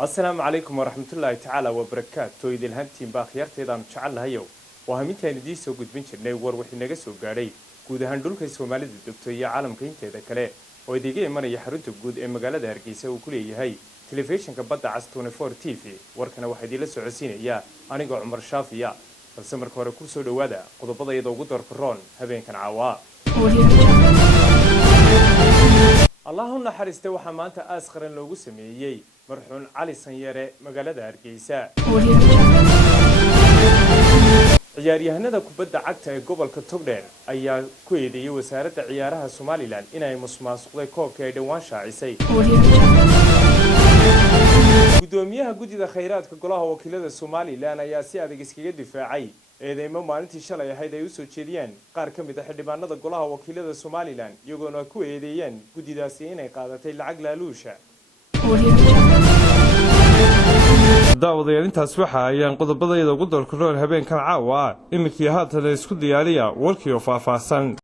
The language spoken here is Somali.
السلام عليكم ورحمة الله تعالى وبركاته. إذا الهنتين باخيرت إذا نشعل هيو وهمتين دي سو قد بنشر نيور وحي نجسو قاري كوده هندول كيسو مالد الدكتورية عالم كين تيدا كله وإذا جي مرة يحرنتو جود مقالة هرقيسة وكلية هاي تلفزيون كبدا عس 24 تي في وركنا واحد يلسو عسينة يا أنا قا عمر شافي يا السمر كوركو سو دوادا قد بدا يدو قدر كرون هبين كان عوا اللهم حرسته وحمانته أسخرن لوجو سمية مرحون علي سنيرة مقالة هرقيسة ciyaaryahanada kubadda cagta ee gobolka Togdheer ayaa ku eedeeyay wasaaradda ciyaaraha Somaliland inay musuqmaasuqday koobka ay dhawaan shaacisay. Gudoomiyaha gudida khayraadka golaha wakiilada Somaliland ayaa si adag iskaga difaacay eedeymo maalintii shalay ahayd ay u soo jeediyeen qaar ka mid ah xildhibaanada golaha wakiilada Somaliland iyagoona ku eedeeyeen gudidaasi inay qaadatay lacag laaluusha. daawadayaal intaas waxa ayaan qodobadayda ugu doorkoroon habeenkan caawa imikii haatan isku diyaariya warkii oo faahfaahsan